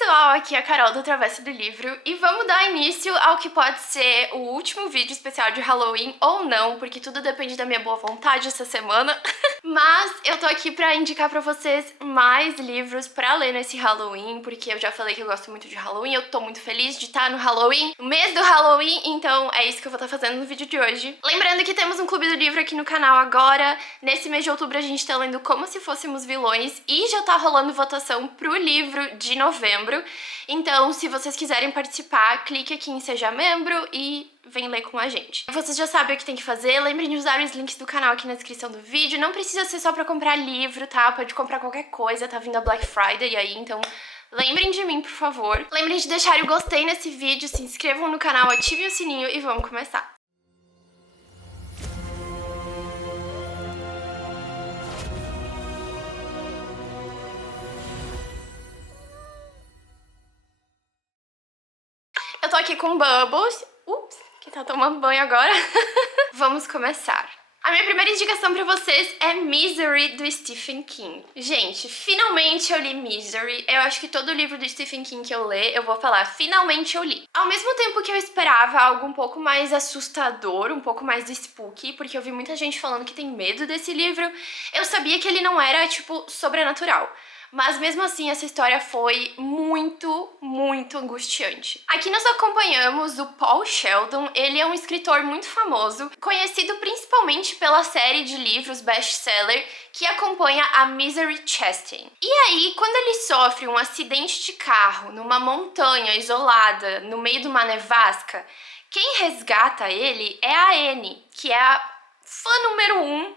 pessoal, aqui é a Carol do Travessa do Livro e vamos dar início ao que pode ser o último vídeo especial de Halloween ou não, porque tudo depende da minha boa vontade essa semana. Mas eu tô aqui pra indicar pra vocês mais livros pra ler nesse Halloween, porque eu já falei que eu gosto muito de Halloween, eu tô muito feliz de estar no Halloween, no mês do Halloween, então é isso que eu vou estar fazendo no vídeo de hoje. Lembrando que temos um clube do livro aqui no canal agora, nesse mês de outubro a gente tá lendo Como Se Fôssemos Vilões e já tá rolando votação pro livro de novembro, então se vocês quiserem participar, clique aqui em Seja Membro e vem ler com a gente. Vocês já sabem o que tem que fazer, lembrem de usar os links do canal aqui na descrição do vídeo, não precisa ser só pra comprar livro, tá? Pode comprar qualquer coisa, tá vindo a Black Friday aí, então lembrem de mim, por favor. Lembrem de deixar o gostei nesse vídeo, se inscrevam no canal, ativem o sininho e vamos começar. Eu tô aqui com o Bubbles, que tá tomando banho agora. Vamos começar. A minha primeira indicação pra vocês é Misery, do Stephen King. Gente, finalmente eu li Misery. Eu acho que todo livro do Stephen King que eu ler, eu vou falar, finalmente eu li. Ao mesmo tempo que eu esperava algo um pouco mais assustador, um pouco mais spooky, porque eu vi muita gente falando que tem medo desse livro, eu sabia que ele não era, tipo, sobrenatural. Mas mesmo assim, essa história foi muito, muito angustiante. Aqui nós acompanhamos o Paul Sheldon. Ele é um escritor muito famoso, conhecido principalmente pela série de livros best-seller que acompanha a Misery Chastain. E aí, quando ele sofre um acidente de carro numa montanha isolada, no meio de uma nevasca, quem resgata ele é a Annie, que é a fã número 1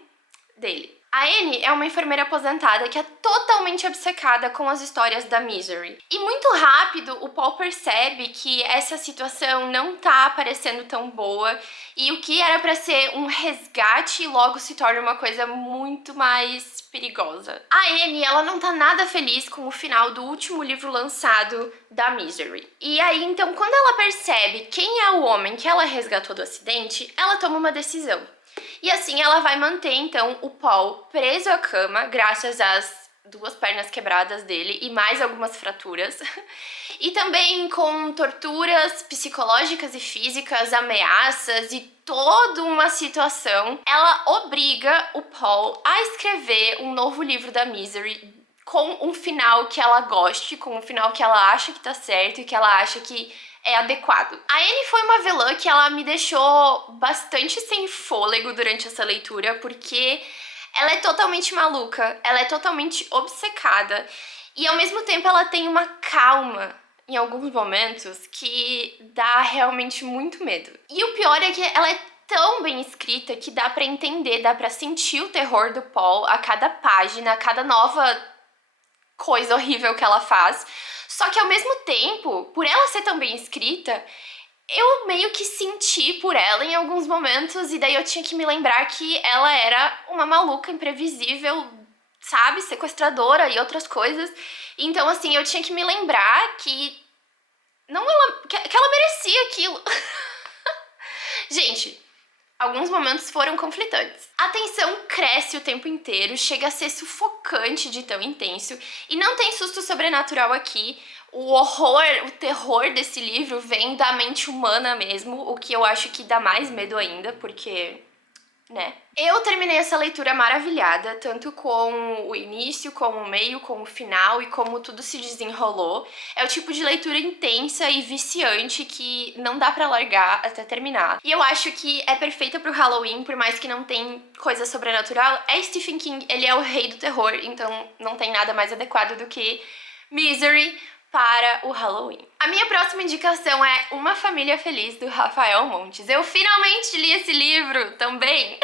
dele. A Annie é uma enfermeira aposentada que é totalmente obcecada com as histórias da Misery. E muito rápido o Paul percebe que essa situação não tá parecendo tão boa e o que era pra ser um resgate logo se torna uma coisa muito mais perigosa. A Annie, ela não tá nada feliz com o final do último livro lançado da Misery. E aí, então, quando ela percebe quem é o homem que ela resgatou do acidente, ela toma uma decisão. E assim ela vai manter, então, o Paul preso à cama, graças às 2 pernas quebradas dele e mais algumas fraturas. E também com torturas psicológicas e físicas, ameaças e toda uma situação. Ela obriga o Paul a escrever um novo livro da Misery com um final que ela goste, com um final que ela acha que tá certo e que ela acha que é adequado. A Annie foi uma vilã que ela me deixou bastante sem fôlego durante essa leitura, porque ela é totalmente maluca, ela é totalmente obcecada e ao mesmo tempo ela tem uma calma em alguns momentos que dá realmente muito medo. E o pior é que ela é tão bem escrita que dá pra entender, dá pra sentir o terror do Paul a cada página, a cada nova coisa horrível que ela faz. Só que ao mesmo tempo, por ela ser tão bem escrita, eu meio que senti por ela em alguns momentos e daí eu tinha que me lembrar que ela era uma maluca imprevisível, sabe, sequestradora e outras coisas. Então assim, eu tinha que me lembrar que que ela merecia aquilo. Gente, alguns momentos foram conflitantes. A tensão cresce o tempo inteiro, chega a ser sufocante de tão intenso, e não tem susto sobrenatural aqui. O horror, o terror desse livro vem da mente humana mesmo, o que eu acho que dá mais medo ainda, porque, né? Eu terminei essa leitura maravilhada, tanto com o início, com o meio, com o final e como tudo se desenrolou. É o tipo de leitura intensa e viciante que não dá pra largar até terminar. E eu acho que é perfeita pro Halloween, por mais que não tem coisa sobrenatural. É Stephen King, ele é o rei do terror, então não tem nada mais adequado do que Misery para o Halloween. A minha próxima indicação é Uma Família Feliz, do Rafael Montes. Eu finalmente li esse livro também!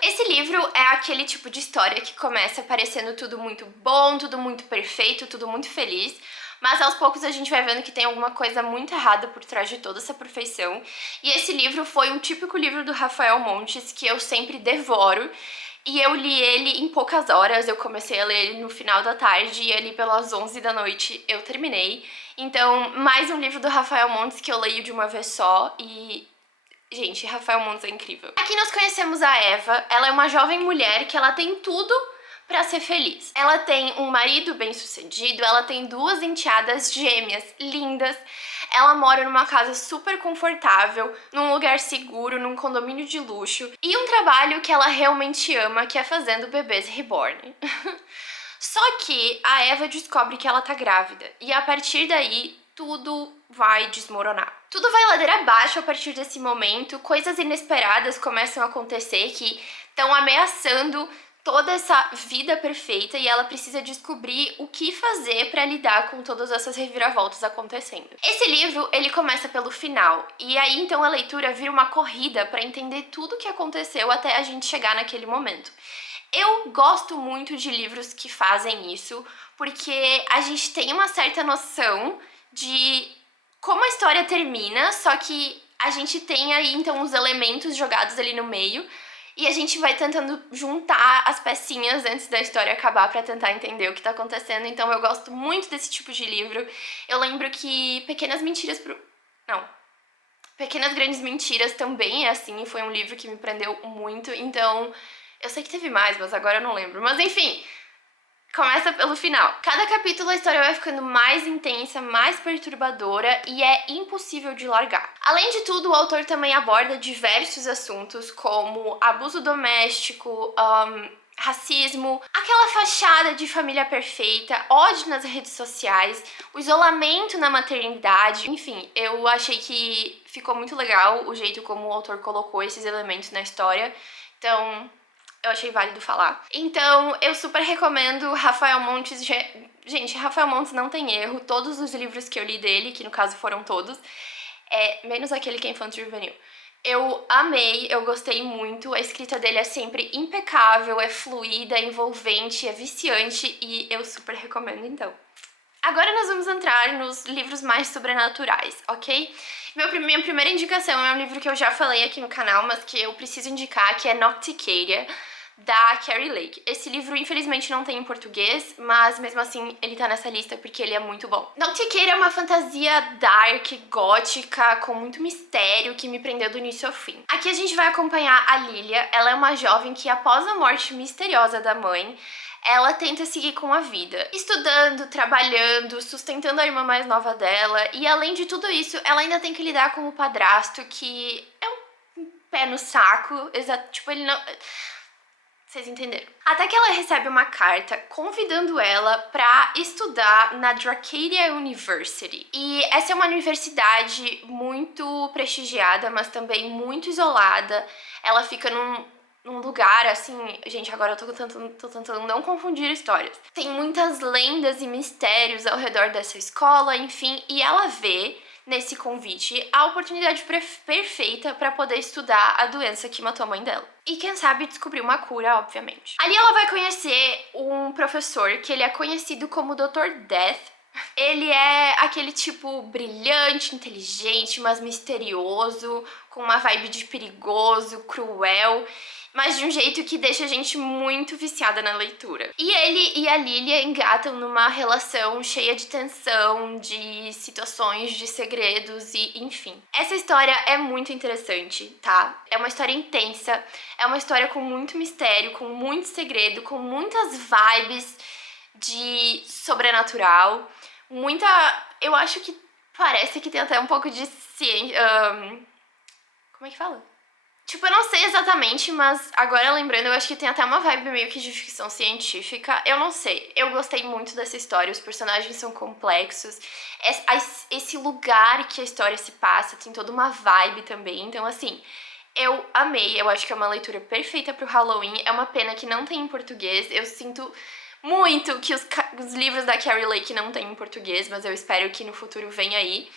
Esse livro é aquele tipo de história que começa parecendo tudo muito bom, tudo muito perfeito, tudo muito feliz, mas aos poucos a gente vai vendo que tem alguma coisa muito errada por trás de toda essa perfeição. E esse livro foi um típico livro do Rafael Montes que eu sempre devoro. E eu li ele em poucas horas, eu comecei a ler ele no final da tarde e ali pelas 11 da noite eu terminei. Então, mais um livro do Rafael Montes que eu leio de uma vez só e... gente, Rafael Montes é incrível. Aqui nós conhecemos a Eva, ela é uma jovem mulher que ela tem tudo pra ser feliz. Ela tem um marido bem-sucedido, ela tem 2 enteadas gêmeas lindas, ela mora numa casa super confortável, num lugar seguro, num condomínio de luxo, e um trabalho que ela realmente ama, que é fazendo bebês reborn. Só que a Eva descobre que ela tá grávida, e a partir daí tudo vai desmoronar. Tudo vai ladeira abaixo a partir desse momento, coisas inesperadas começam a acontecer que estão ameaçando toda essa vida perfeita e ela precisa descobrir o que fazer para lidar com todas essas reviravoltas acontecendo. Esse livro, ele começa pelo final, e aí então a leitura vira uma corrida para entender tudo o que aconteceu até a gente chegar naquele momento. Eu gosto muito de livros que fazem isso, porque a gente tem uma certa noção de como a história termina, só que a gente tem aí então os elementos jogados ali no meio e a gente vai tentando juntar as pecinhas antes da história acabar pra tentar entender o que tá acontecendo. Então eu gosto muito desse tipo de livro. Eu lembro que Pequenas Grandes Mentiras também é assim, foi um livro que me prendeu muito, então eu sei que teve mais, mas agora eu não lembro. Mas enfim, começa pelo final. Cada capítulo a história vai ficando mais intensa, mais perturbadora e é impossível de largar. Além de tudo, o autor também aborda diversos assuntos como abuso doméstico, racismo, aquela fachada de família perfeita, ódio nas redes sociais, o isolamento na maternidade, enfim, eu achei que ficou muito legal o jeito como o autor colocou esses elementos na história, então eu achei válido falar. Então, eu super recomendo Rafael Montes. Gente, Rafael Montes não tem erro. Todos os livros que eu li dele, que no caso foram todos, menos aquele que é infanto juvenil, eu amei, eu gostei muito. A escrita dele é sempre impecável, é fluida, é envolvente, é viciante e eu super recomendo, então. Agora nós vamos entrar nos livros mais sobrenaturais, ok? Minha primeira indicação é um livro que eu já falei aqui no canal, mas que eu preciso indicar, que é Nocticaria, da Carrie Lake. Esse livro, infelizmente, não tem em português, mas mesmo assim ele tá nessa lista porque ele é muito bom. Nocticaria é uma fantasia dark, gótica, com muito mistério, que me prendeu do início ao fim. Aqui a gente vai acompanhar a Lilia. Ela é uma jovem que, após a morte misteriosa da mãe, ela tenta seguir com a vida, estudando, trabalhando, sustentando a irmã mais nova dela, e além de tudo isso, ela ainda tem que lidar com o padrasto, que é um pé no saco, tipo, ele não... Vocês entenderam. Até que ela recebe uma carta convidando ela pra estudar na Dracadia University. E essa é uma universidade muito prestigiada, mas também muito isolada. Ela fica num lugar, assim... Gente, agora eu tô tentando não confundir histórias. Tem muitas lendas e mistérios ao redor dessa escola, enfim. E ela vê nesse convite a oportunidade perfeita para poder estudar a doença que matou a mãe dela. E quem sabe descobrir uma cura, obviamente. Ali ela vai conhecer um professor que ele é conhecido como Dr. Death. Ele é aquele tipo brilhante, inteligente, mas misterioso, com uma vibe de perigoso, cruel, mas de um jeito que deixa a gente muito viciada na leitura. E ele e a Lilia engatam numa relação cheia de tensão, de situações, de segredos e enfim. Essa história é muito interessante, tá? É uma história intensa, é uma história com muito mistério, com muito segredo, com muitas vibes de sobrenatural, eu acho que parece que tem até um pouco de ciência... como é que fala? Tipo, eu não sei exatamente, mas agora lembrando, eu acho que tem até uma vibe meio que de ficção científica. Eu não sei. Eu gostei muito dessa história, os personagens são complexos. Esse lugar que a história se passa tem toda uma vibe também. Então, assim, eu amei. Eu acho que é uma leitura perfeita pro Halloween. É uma pena que não tem em português. Eu sinto muito que os livros da Carrie Lake não tem em português, mas eu espero que no futuro venha aí,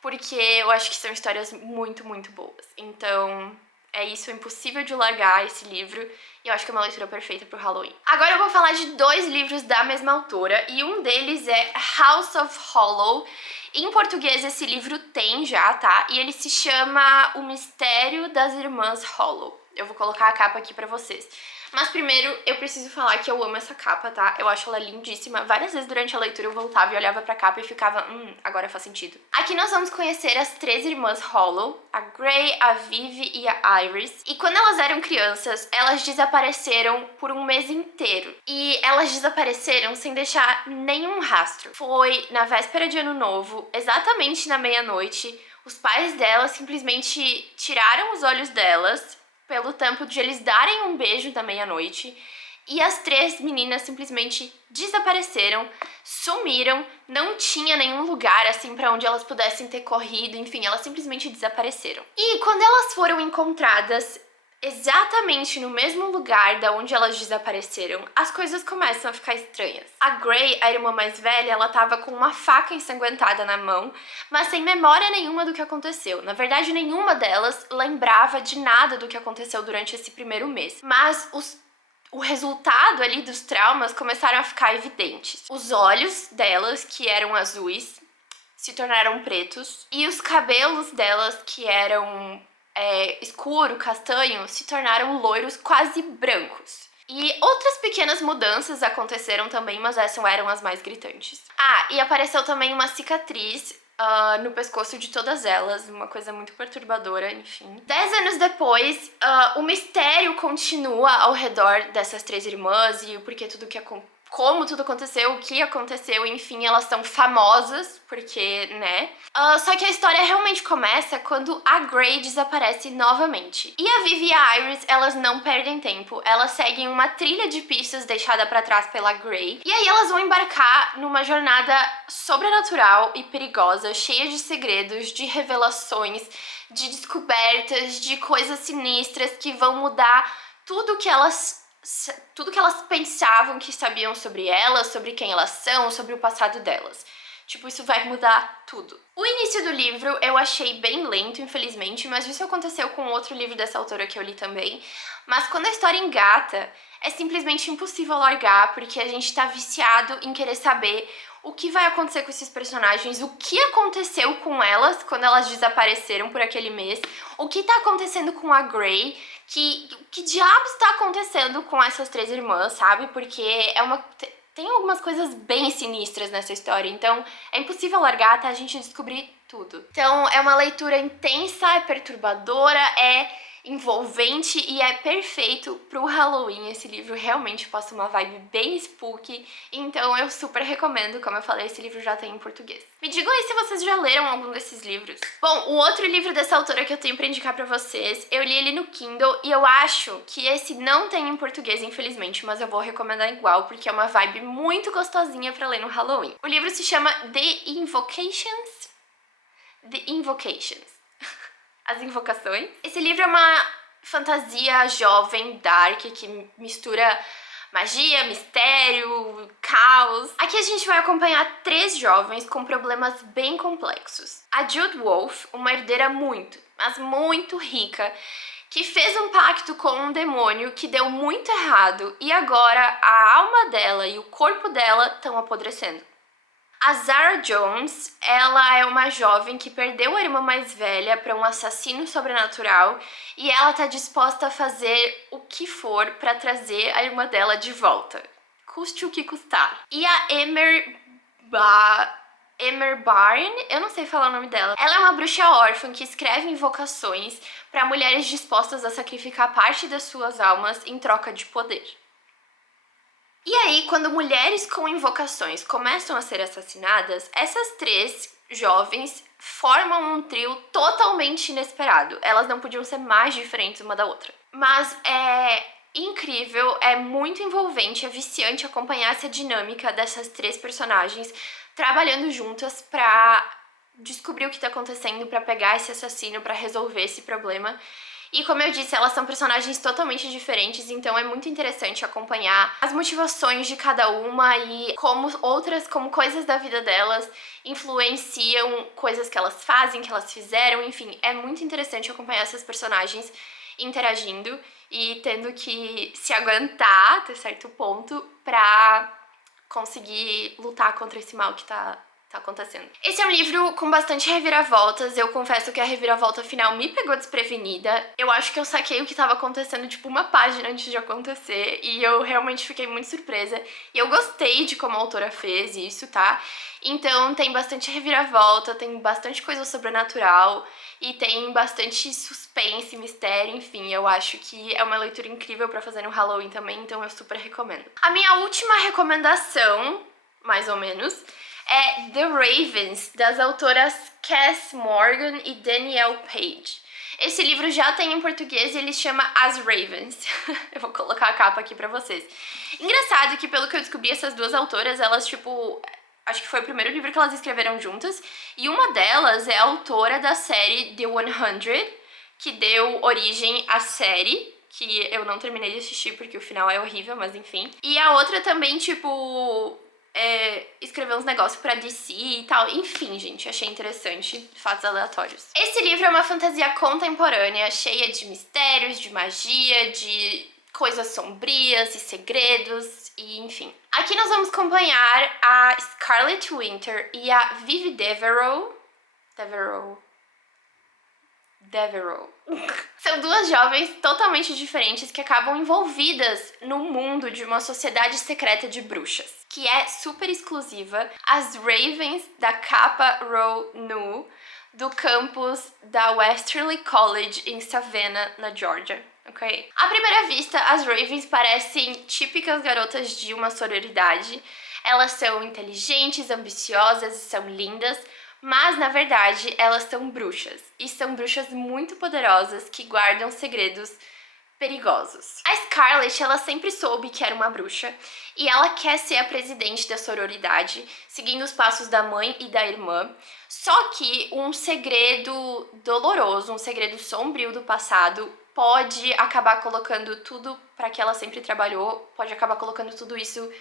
porque eu acho que são histórias muito, muito boas. Então... é isso, é impossível de largar esse livro e eu acho que é uma leitura perfeita pro Halloween. Agora eu vou falar de 2 livros da mesma autora e um deles é House of Hollow. Em português esse livro tem já, tá? E ele se chama O Mistério das Irmãs Hollow. Eu vou colocar a capa aqui pra vocês. Mas primeiro eu preciso falar que eu amo essa capa, tá? Eu acho ela lindíssima. Várias vezes durante a leitura eu voltava e olhava pra capa e ficava, agora faz sentido. Aqui nós vamos conhecer as 3 irmãs Hollow, a Grey, a Vivi e a Iris. E quando elas eram crianças, elas desapareceram por um mês inteiro. E elas desapareceram sem deixar nenhum rastro. Foi na véspera de Ano Novo, exatamente na meia-noite, os pais delas simplesmente tiraram os olhos delas pelo tempo de eles darem um beijo da meia-noite, e as 3 meninas simplesmente desapareceram, sumiram, não tinha nenhum lugar assim pra onde elas pudessem ter corrido, enfim, elas simplesmente desapareceram. E quando elas foram encontradas exatamente no mesmo lugar da onde elas desapareceram, as coisas começam a ficar estranhas. A Grey, a irmã mais velha, ela tava com uma faca ensanguentada na mão, mas sem memória nenhuma do que aconteceu. Na verdade, nenhuma delas lembrava de nada do que aconteceu durante esse primeiro mês. Mas o resultado ali dos traumas começaram a ficar evidentes. Os olhos delas, que eram azuis, se tornaram pretos, e os cabelos delas, que eram escuro, castanho, se tornaram loiros quase brancos. E outras pequenas mudanças aconteceram também, mas essas eram as mais gritantes. Ah, e apareceu também uma cicatriz no pescoço de todas elas, uma coisa muito perturbadora, enfim. 10 anos depois, o mistério continua ao redor dessas 3 irmãs e o porquê como tudo aconteceu, o que aconteceu, enfim, elas são famosas, porque, né? Só que a história realmente começa quando a Grey desaparece novamente. E a Vivi e a Iris, elas não perdem tempo, elas seguem uma trilha de pistas deixada pra trás pela Grey, e aí elas vão embarcar numa jornada sobrenatural e perigosa, cheia de segredos, de revelações, de descobertas, de coisas sinistras que vão mudar tudo que elas pensavam que sabiam sobre elas, sobre quem elas são, sobre o passado delas. Tipo, isso vai mudar tudo. O início do livro eu achei bem lento, infelizmente, mas isso aconteceu com outro livro dessa autora que eu li também. Mas quando a história engata, é simplesmente impossível largar, porque a gente tá viciado em querer saber o que vai acontecer com esses personagens, o que aconteceu com elas quando elas desapareceram por aquele mês, o que tá acontecendo com a Grey, que diabos tá acontecendo com essas 3 irmãs, sabe? Porque tem algumas coisas bem sinistras nessa história, então é impossível largar até a gente descobrir tudo. Então é uma leitura intensa, é perturbadora, é envolvente e é perfeito pro Halloween. Esse livro realmente posta uma vibe bem spooky, então eu super recomendo. Como eu falei, esse livro já tem em português. Me digam aí se vocês já leram algum desses livros. Bom, o outro livro dessa autora que eu tenho pra indicar pra vocês, eu li ele no Kindle e eu acho que esse não tem em português, infelizmente, mas eu vou recomendar igual, porque é uma vibe muito gostosinha pra ler no Halloween. O livro se chama The Invocations. The Invocations. As Invocações. Esse livro é uma fantasia jovem, dark, que mistura magia, mistério, caos. Aqui a gente vai acompanhar 3 jovens com problemas bem complexos. A Jude Wolf, uma herdeira muito, mas muito rica, que fez um pacto com um demônio que deu muito errado e agora a alma dela e o corpo dela estão apodrecendo. A Zara Jones, ela é uma jovem que perdeu a irmã mais velha para um assassino sobrenatural e ela tá disposta a fazer o que for para trazer a irmã dela de volta, custe o que custar. E a Emer Barn, eu não sei falar o nome dela. Ela é uma bruxa órfã que escreve invocações para mulheres dispostas a sacrificar parte das suas almas em troca de poder. E aí, quando mulheres com invocações começam a ser assassinadas, essas 3 jovens formam um trio totalmente inesperado. Elas não podiam ser mais diferentes uma da outra. Mas é incrível, é muito envolvente, é viciante acompanhar essa dinâmica dessas 3 personagens trabalhando juntas pra descobrir o que tá acontecendo, pra pegar esse assassino, pra resolver esse problema. E como eu disse, elas são personagens totalmente diferentes, então é muito interessante acompanhar as motivações de cada uma e como coisas da vida delas influenciam coisas que elas fazem, que elas fizeram, enfim, é muito interessante acompanhar essas personagens interagindo e tendo que se aguentar até certo ponto pra conseguir lutar contra esse mal que tá tá acontecendo. Esse é um livro com bastante reviravoltas. Eu confesso que a reviravolta final me pegou desprevenida. Eu acho que eu saquei o que tava acontecendo, tipo, uma página antes de acontecer. E eu realmente fiquei muito surpresa. E eu gostei de como a autora fez isso, tá? Então tem bastante reviravolta, tem bastante coisa sobrenatural. E tem bastante suspense, mistério, enfim. Eu acho que é uma leitura incrível pra fazer no Halloween também, então eu super recomendo. A minha última recomendação, mais ou menos, é The Ravens, das autoras Cass Morgan e Danielle Page. Esse livro já tem em português e ele chama As Ravens. Eu vou colocar a capa aqui pra vocês. Engraçado que, pelo que eu descobri, essas duas autoras, elas, tipo... Acho que foi o primeiro livro que elas escreveram juntas. E uma delas é a autora da série The 100, que deu origem à série, que eu não terminei de assistir porque o final é horrível, mas enfim. E a outra também, tipo... escrever uns negócios pra DC e tal. Enfim, gente, achei interessante. Fatos aleatórios. Esse livro é uma fantasia contemporânea, cheia de mistérios, de magia, de coisas sombrias e segredos, e enfim. Aqui nós vamos acompanhar a Scarlet Winter e a Vivi Devereaux. São duas jovens totalmente diferentes que acabam envolvidas no mundo de uma sociedade secreta de bruxas, que é super exclusiva. As Ravens da Kappa Rho Nu, do campus da Westerly College em Savannah, na Georgia. Ok? À primeira vista, as Ravens parecem típicas garotas de uma sororidade. Elas são inteligentes, ambiciosas e são lindas, mas, na verdade, elas são bruxas. E são bruxas muito poderosas que guardam segredos perigosos. A Scarlet, ela sempre soube que era uma bruxa e ela quer ser a presidente da sororidade, seguindo os passos da mãe e da irmã. Só que um segredo doloroso, um segredo sombrio do passado pode acabar colocando tudo para que ela sempre trabalhou, pode acabar colocando tudo isso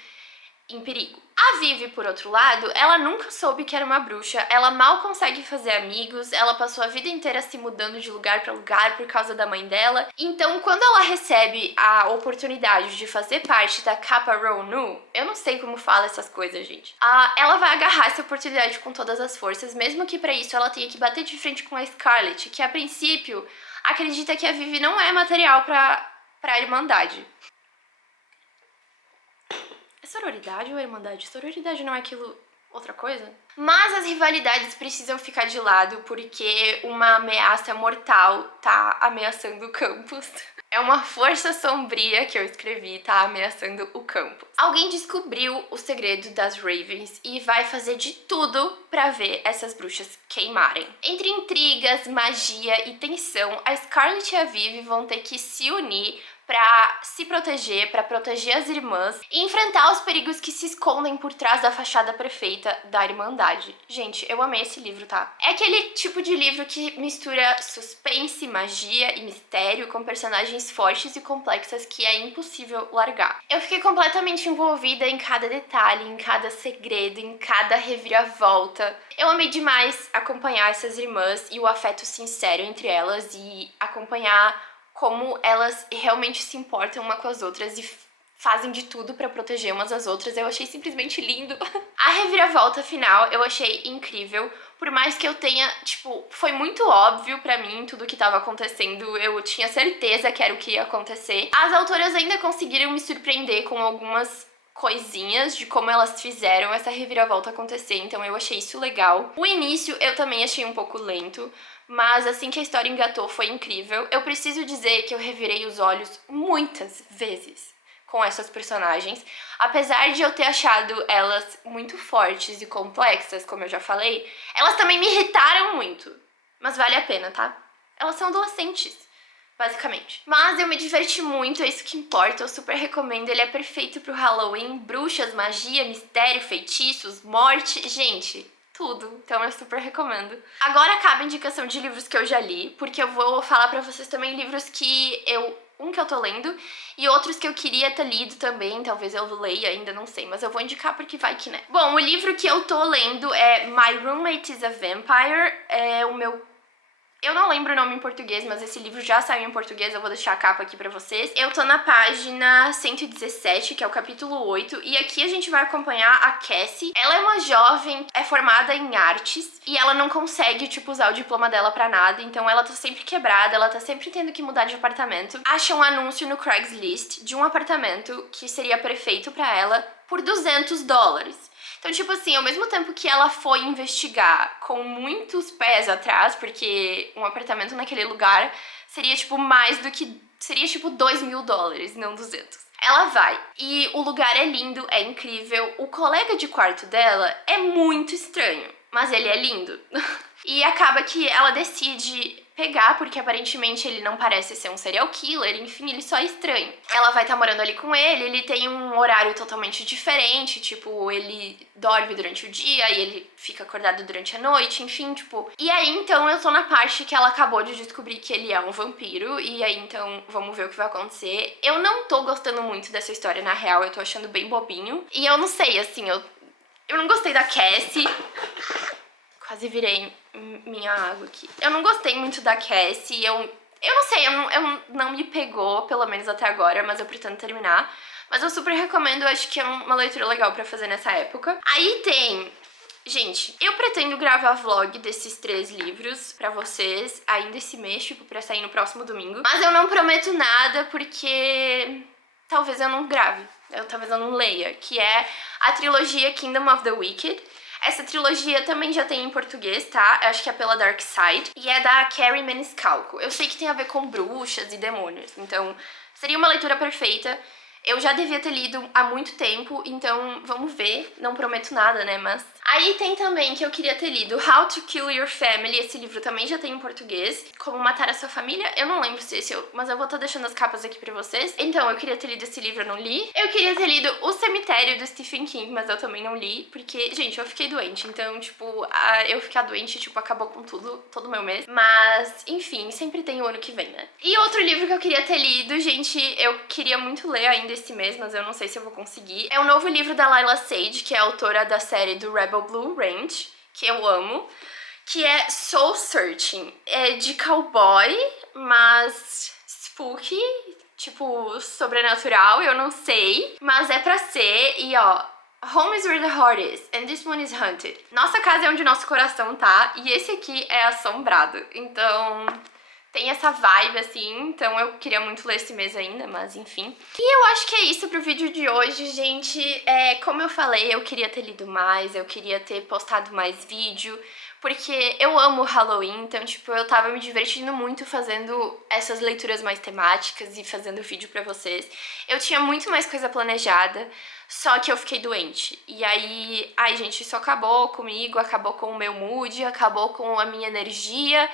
em perigo. A Vivi, por outro lado, ela nunca soube que era uma bruxa, ela mal consegue fazer amigos, ela passou a vida inteira se mudando de lugar para lugar por causa da mãe dela. Então, quando ela recebe a oportunidade de fazer parte da Kappa Rho Nu, eu não sei como fala essas coisas, gente. Ela vai agarrar essa oportunidade com todas as forças, mesmo que para isso ela tenha que bater de frente com a Scarlet, que a princípio acredita que a Vivi não é material para a Irmandade. É sororidade ou é irmandade? Sororidade não é aquilo outra coisa? Mas as rivalidades precisam ficar de lado porque uma ameaça mortal tá ameaçando o campus. É uma força sombria que eu escrevi, tá ameaçando o campus. Alguém descobriu o segredo das Ravens e vai fazer de tudo pra ver essas bruxas queimarem. Entre intrigas, magia e tensão, a Scarlet e a Vivi vão ter que se unir pra se proteger, pra proteger as irmãs e enfrentar os perigos que se escondem por trás da fachada perfeita da Irmandade. Gente, eu amei esse livro, tá? É aquele tipo de livro que mistura suspense, magia e mistério com personagens fortes e complexas que é impossível largar. Eu fiquei completamente envolvida em cada detalhe, em cada segredo, em cada reviravolta. Eu amei demais acompanhar essas irmãs e o afeto sincero entre elas e acompanhar como elas realmente se importam uma com as outras e fazem de tudo pra proteger umas às outras. Eu achei simplesmente lindo. A reviravolta final eu achei incrível. Por mais que eu tenha, tipo, foi muito óbvio pra mim tudo que tava acontecendo. Eu tinha certeza que era o que ia acontecer. As autoras ainda conseguiram me surpreender com algumas coisinhas de como elas fizeram essa reviravolta acontecer, então eu achei isso legal. O início eu também achei um pouco lento, mas assim que a história engatou foi incrível. Eu preciso dizer que eu revirei os olhos muitas vezes com essas personagens. Apesar de eu ter achado elas muito fortes e complexas, como eu já falei, elas também me irritaram muito. Mas vale a pena, tá? Elas são adolescentes, basicamente. Mas eu me diverti muito, é isso que importa, eu super recomendo. Ele é perfeito pro Halloween, bruxas, magia, mistério, feitiços, morte, gente, tudo. Então eu super recomendo. Agora acaba a indicação de livros que eu já li, porque eu vou falar pra vocês também livros que que eu tô lendo e outros que eu queria ter lido também, talvez eu leia ainda, não sei, mas eu vou indicar porque vai que né. Bom, o livro que eu tô lendo é My Roommate is a Vampire, é o meu Eu não lembro o nome em português, mas esse livro já saiu em português, eu vou deixar a capa aqui pra vocês. Eu tô na página 117, que é o capítulo 8, e aqui a gente vai acompanhar a Cassie. Ela é uma jovem, é formada em artes, e ela não consegue, tipo, usar o diploma dela pra nada, então ela tá sempre quebrada, ela tá sempre tendo que mudar de apartamento. Acha um anúncio no Craigslist de um apartamento que seria perfeito pra ela por $200. Então, tipo assim, ao mesmo tempo que ela foi investigar com muitos pés atrás, porque um apartamento naquele lugar seria, tipo, mais do que... seria, tipo, $2.000, não 200. Ela vai. E o lugar é lindo, é incrível. O colega de quarto dela é muito estranho, mas ele é lindo. E acaba que ela decide pegar, porque aparentemente ele não parece ser um serial killer, enfim, ele só é estranho. Ela vai estar morando ali com ele tem um horário totalmente diferente, tipo, ele dorme durante o dia e ele fica acordado durante a noite, enfim, tipo... E aí, então, eu tô na parte que ela acabou de descobrir que ele é um vampiro, e aí, então, vamos ver o que vai acontecer. Eu não tô gostando muito dessa história, na real, eu tô achando bem bobinho. E eu não sei, assim, eu não gostei da Cassie... Quase virei minha água aqui. Eu não gostei muito da Cassie, eu não sei, eu não me pegou, pelo menos até agora, mas eu pretendo terminar. Mas eu super recomendo, eu acho que é uma leitura legal pra fazer nessa época. Aí tem... Gente, eu pretendo gravar vlog desses 3 livros pra vocês ainda esse mês, tipo, pra sair no próximo domingo. Mas eu não prometo nada porque talvez eu não grave, talvez eu não leia, que é a trilogia Kingdom of the Wicked. Essa trilogia também já tem em português, tá? Eu acho que é pela Dark Side. E é da Carrie Maniscalco. Eu sei que tem a ver com bruxas e demônios, então seria uma leitura perfeita. Eu já devia ter lido há muito tempo, então vamos ver. Não prometo nada, né, mas... Aí tem também que eu queria ter lido How to Kill Your Family. Esse livro também já tem em português. Como Matar a Sua Família. Eu não lembro se esse... mas eu vou estar deixando as capas aqui pra vocês. Então, eu queria ter lido esse livro, eu não li. Eu queria ter lido O Cemitério, do Stephen King, mas eu também não li. Porque, gente, eu fiquei doente. Então, tipo, eu ficar doente, tipo, acabou com tudo, todo o meu mês. Mas, enfim, sempre tem o ano que vem, né? E outro livro que eu queria ter lido, gente, eu queria muito ler ainda esse mês, mas eu não sei se eu vou conseguir. É o novo livro da Layla Sage, que é a autora da série do Rebel Blue Ranch, que eu amo, que é Soul Searching. É de cowboy, mas spooky, tipo, sobrenatural, eu não sei, mas é pra ser. E ó, Home is where the heart is, and this one is haunted. Nossa casa é onde nosso coração tá, e esse aqui é assombrado, então... Tem essa vibe, assim, então eu queria muito ler esse mês ainda, mas enfim. E eu acho que é isso pro vídeo de hoje, gente. Como eu falei, eu queria ter lido mais, eu queria ter postado mais vídeo, porque eu amo Halloween, então, tipo, eu tava me divertindo muito fazendo essas leituras mais temáticas e fazendo vídeo pra vocês. Eu tinha muito mais coisa planejada, só que eu fiquei doente. E aí, ai, gente, isso acabou comigo, acabou com o meu mood, acabou com a minha energia.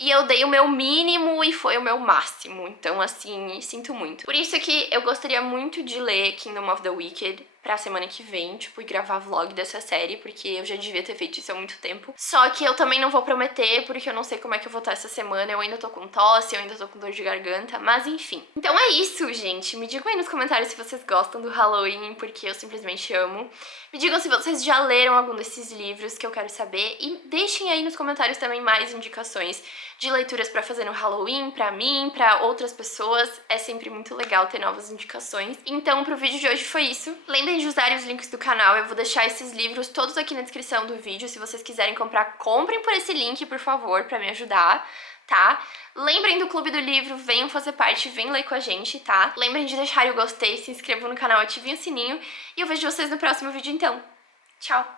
E eu dei o meu mínimo e foi o meu máximo. Então, assim, sinto muito. Por isso que eu gostaria muito de ler Kingdom of the Wicked pra semana que vem, tipo, e gravar vlog dessa série, porque eu já devia ter feito isso há muito tempo. Só que eu também não vou prometer, porque eu não sei como é que eu vou estar essa semana, eu ainda tô com tosse, eu ainda tô com dor de garganta, mas enfim. Então é isso, gente. Me digam aí nos comentários se vocês gostam do Halloween, porque eu simplesmente amo. Me digam se vocês já leram algum desses livros, que eu quero saber, e deixem aí nos comentários também mais indicações de leituras pra fazer no Halloween, pra mim, pra outras pessoas. É sempre muito legal ter novas indicações. Então, pro vídeo de hoje foi isso. Lembrem de usarem os links do canal, eu vou deixar esses livros todos aqui na descrição do vídeo. Se vocês quiserem comprar, comprem por esse link, por favor, pra me ajudar, tá? Lembrem do Clube do Livro, venham fazer parte, venham ler com a gente, tá? Lembrem de deixar o gostei, se inscrevam no canal, ativem o sininho. E eu vejo vocês no próximo vídeo, então. Tchau!